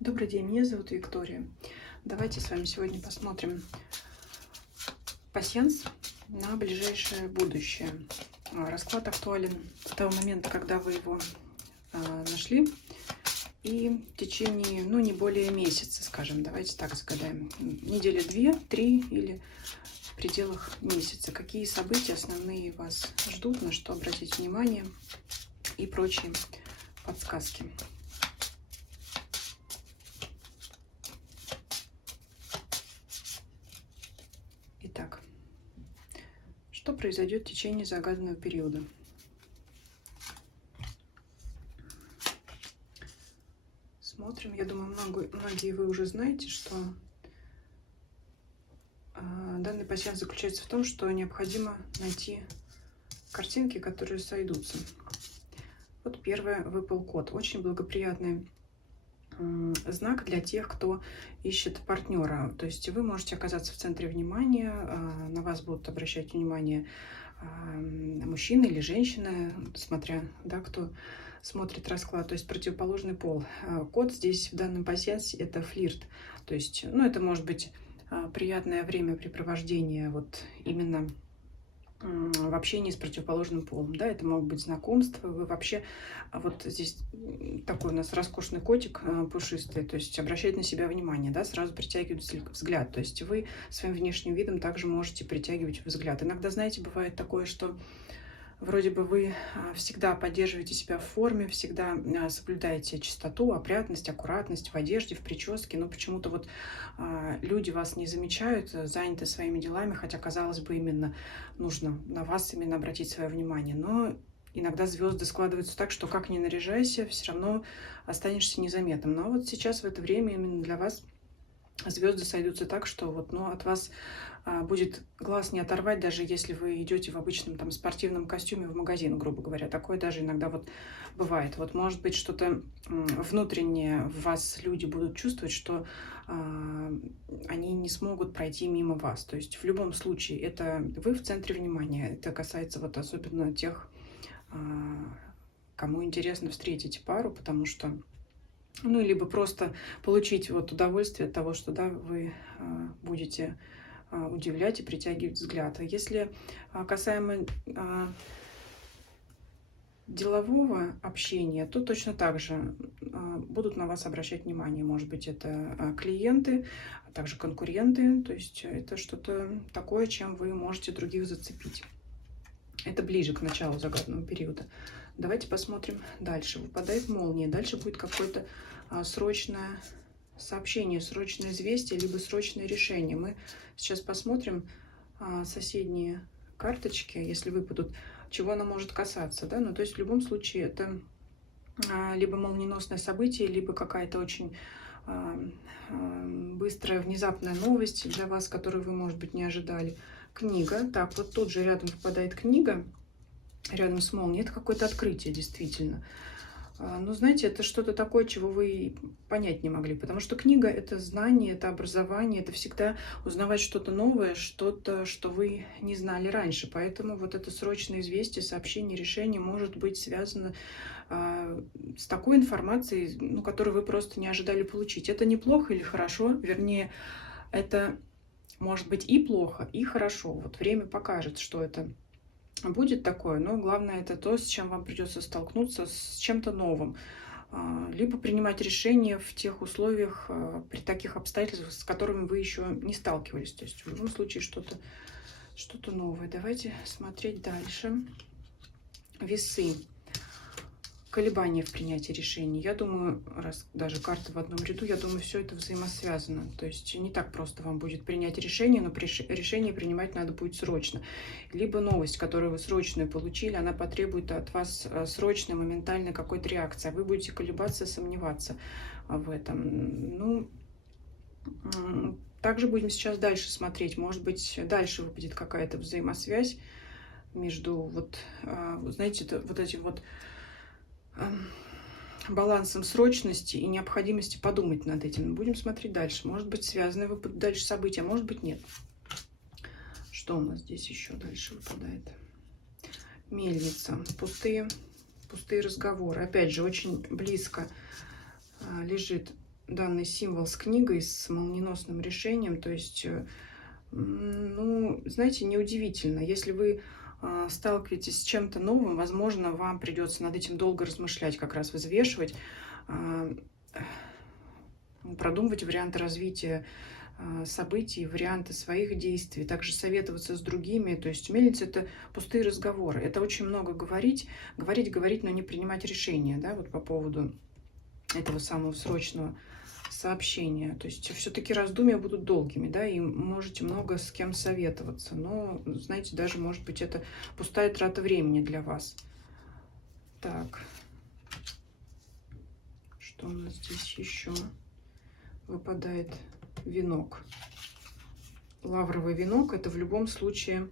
Добрый день, меня зовут Виктория. Давайте с вами сегодня посмотрим пасьянс на ближайшее будущее. Расклад актуален с того момента, когда вы его нашли, и в течение, не более месяца, скажем, давайте так загадаем. Недели 2-3 или в пределах месяца. Какие события основные вас ждут, на что обратить внимание и прочие подсказки. Итак, что произойдет в течение загаданного периода? Смотрим. Я думаю, многие вы уже знаете, что данный пассианс заключается в том, что необходимо найти картинки, которые сойдутся. Вот первый выпал кот. Очень благоприятный знак для тех, кто ищет партнера. То есть вы можете оказаться в центре внимания, на вас будут обращать внимание мужчина или женщина, смотря, да, кто смотрит расклад, то есть противоположный пол. Кот здесь в данном пассиансе это флирт, то есть, это может быть приятное времяпрепровождение вот именно в общении с противоположным полом, да, это могут быть знакомства, вы вообще, вот здесь такой у нас роскошный котик пушистый, то есть обращает на себя внимание, да, сразу притягивает взгляд, то есть вы своим внешним видом также можете притягивать взгляд. Иногда, знаете, бывает такое, что вроде бы вы всегда поддерживаете себя в форме, всегда соблюдаете чистоту, опрятность, аккуратность в одежде, в прическе, но почему-то вот люди вас не замечают, заняты своими делами, хотя, казалось бы, именно нужно на вас именно обратить свое внимание. Но иногда звезды складываются так, что как ни наряжайся, все равно останешься незаметным. Но вот сейчас в это время именно для вас звезды сойдутся так, что вот, от вас будет глаз не оторвать, даже если вы идете в обычном там спортивном костюме в магазин, грубо говоря. Такое даже иногда вот бывает. Вот может быть что-то внутреннее в вас люди будут чувствовать, что они не смогут пройти мимо вас. То есть в любом случае это вы в центре внимания. Это касается вот особенно тех, кому интересно встретить пару, потому что либо просто получить вот удовольствие от того, что, да, вы будете удивлять и притягивать взгляд. А если касаемо делового общения, то точно так же будут на вас обращать внимание. Может быть, это клиенты, а также конкуренты. То есть это что-то такое, чем вы можете других зацепить. Это ближе к началу загаданного периода. Давайте посмотрим дальше. Выпадает молния. Дальше будет какое-то срочное сообщение, срочное известие, либо срочное решение. Мы сейчас посмотрим соседние карточки, если выпадут, чего она может касаться. Да? То есть в любом случае это либо молниеносное событие, либо какая-то очень быстрая, внезапная новость для вас, которую вы, может быть, не ожидали. Книга. Так, вот тут же рядом выпадает книга, рядом с молнией. Это какое-то открытие, действительно. Знаете, это что-то такое, чего вы понять не могли, потому что книга — это знание, это образование, это всегда узнавать что-то новое, что-то, что вы не знали раньше. Поэтому вот это срочное известие, сообщение, решение может быть связано с такой информацией, которую вы просто не ожидали получить. Это неплохо или хорошо, вернее, это может быть и плохо, и хорошо. Вот время покажет, что это будет такое, но главное это то, с чем вам придется столкнуться, с чем-то новым. Либо принимать решения в тех условиях, при таких обстоятельствах, с которыми вы еще не сталкивались. То есть в любом случае что-то новое. Давайте смотреть дальше. Весы. Колебания в принятии решений. Я думаю, раз даже карты в одном ряду, я думаю, все это взаимосвязано. То есть не так просто вам будет принять решение, но решение принимать надо будет срочно. Либо новость, которую вы срочную получили, она потребует от вас срочной, моментальной какой-то реакции. А вы будете колебаться, сомневаться в этом. Также будем сейчас дальше смотреть. Может быть, дальше выпадет какая-то взаимосвязь между знаете, вот этим вот балансом срочности и необходимости подумать над этим. Будем смотреть дальше. Может быть, связаны дальше события, может быть, нет. Что у нас здесь еще дальше выпадает? Мельница. Пустые разговоры. Опять же, очень близко лежит данный символ с книгой, с молниеносным решением. То есть, ну, знаете, неудивительно. Если вы сталкиваетесь с чем-то новым, возможно, вам придется над этим долго размышлять, как раз взвешивать, а, продумывать варианты развития событий, варианты своих действий, также советоваться с другими. То есть мельница — это пустые разговоры. Это очень много говорить, говорить, но не принимать решения, да, вот по поводу этого самого срочного сообщения. То есть все-таки раздумья будут долгими, да, и можете много с кем советоваться. Но, знаете, даже, может быть, это пустая трата времени для вас. Так, что у нас здесь еще выпадает? Венок. Лавровый венок — это в любом случае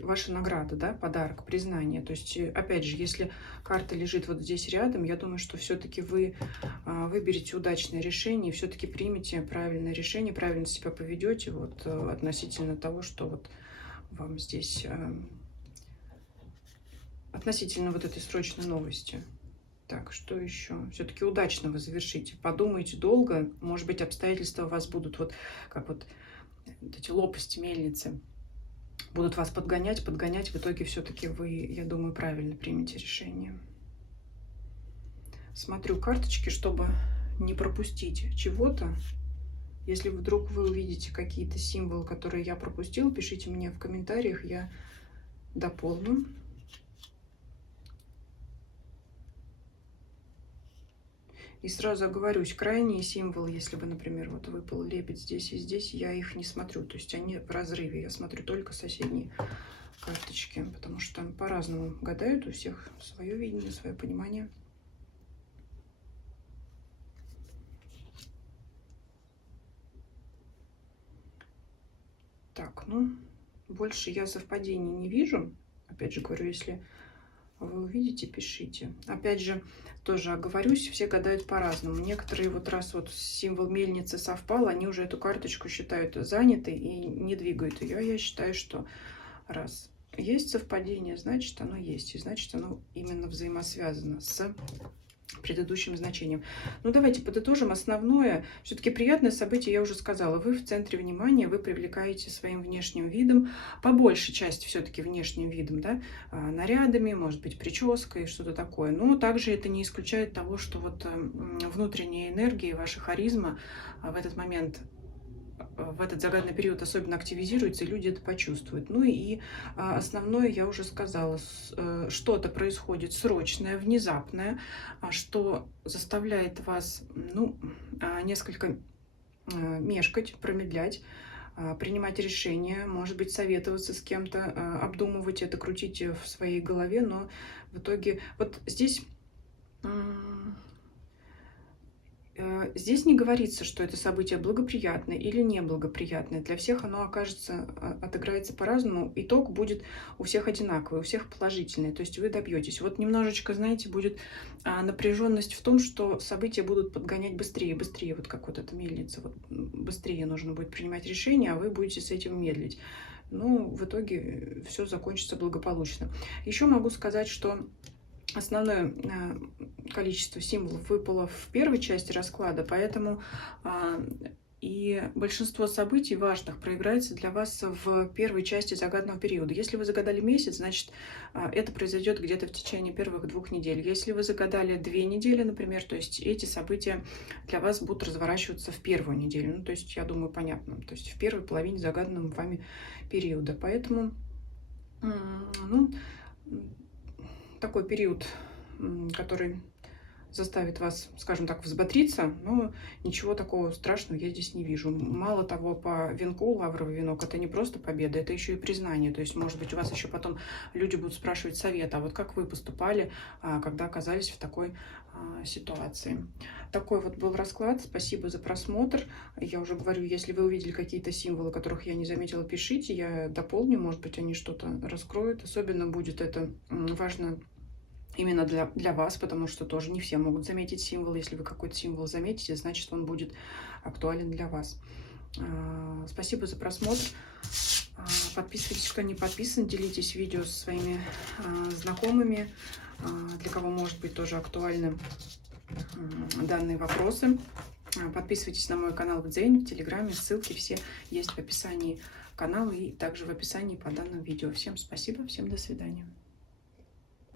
ваша награда, да, подарок, признание. То есть, опять же, если карта лежит вот здесь рядом, я думаю, что все-таки вы выберете удачное решение, все-таки примете правильное решение, правильно себя поведете вот относительно того, что вот вам здесь, относительно вот этой срочной новости. Так, что еще? Все-таки удачно вы завершите. Подумайте долго. Может быть, обстоятельства у вас будут вот как вот эти лопасти мельницы. Будут вас подгонять. В итоге все-таки вы, я думаю, правильно примете решение. Смотрю карточки, чтобы не пропустить чего-то. Если вдруг вы увидите какие-то символы, которые я пропустила, пишите мне в комментариях, я дополню. И сразу оговорюсь, крайние символы, если бы, например, вот выпал лебедь здесь и здесь, я их не смотрю. То есть они в разрыве. Я смотрю только соседние карточки, потому что по-разному гадают, у всех свое видение, свое понимание. Так, ну, больше я совпадений не вижу. Опять же говорю, если вы увидите, пишите. Опять же, тоже оговорюсь, все гадают по-разному. Некоторые вот раз вот символ мельницы совпал, они уже эту карточку считают занятой и не двигают ее. Я считаю, что раз есть совпадение, значит оно есть. И значит оно именно взаимосвязано с предыдущим значением. Ну, давайте подытожим. Основное, все-таки приятное событие, я уже сказала, вы в центре внимания, вы привлекаете своим внешним видом, по большей части все-таки внешним видом, да, нарядами, может быть, прической, что-то такое. Но также это не исключает того, что вот внутренняя энергия, ваша харизма в этот момент, в этот загадный период особенно активизируется, и люди это почувствуют. Ну и основное я уже сказала, что-то происходит срочное, внезапное, что заставляет вас, ну, несколько мешкать, промедлять, принимать решения, может быть, советоваться с кем-то, обдумывать это, крутить в своей голове, но в итоге вот здесь... Здесь не говорится, что это событие благоприятное или неблагоприятное. Для всех оно окажется, отыграется по-разному. Итог будет у всех одинаковый, у всех положительный. То есть вы добьетесь. Вот немножечко, знаете, будет напряженность в том, что события будут подгонять быстрее, быстрее. Вот как вот эта мельница. Вот быстрее нужно будет принимать решение, а вы будете с этим медлить. Ну, в итоге все закончится благополучно. Еще могу сказать, что основное количество символов выпало в первой части расклада, поэтому и большинство событий важных проиграется для вас в первой части загадного периода. Если вы загадали месяц, значит, это произойдет где-то в течение первых 2 недель. Если вы загадали 2 недели, например, то есть эти события для вас будут разворачиваться в первую неделю. Ну, то есть, я думаю, понятно. То есть в первой половине загаданного вами периода. Поэтому, ну, такой период, который заставит вас, скажем так, взбодриться, но ничего такого страшного я здесь не вижу. Мало того, по венку, лавровый венок, это не просто победа, это еще и признание. То есть, может быть, у вас еще потом люди будут спрашивать совет, а вот как вы поступали, когда оказались в такой ситуации. Такой вот был расклад. Спасибо за просмотр. Я уже говорю, если вы увидели какие-то символы, которых я не заметила, пишите, я дополню, может быть, они что-то раскроют. Особенно будет это важно именно для вас, потому что тоже не все могут заметить символ. Если вы какой-то символ заметите, значит, он будет актуален для вас. Спасибо за просмотр. Подписывайтесь, кто не подписан, делитесь видео со своими знакомыми. для кого может быть тоже актуальны данные вопросы. Подписывайтесь на мой канал в Дзене, в Телеграме. Ссылки все есть в описании канала и также в описании по данному видео. Всем спасибо, всем до свидания.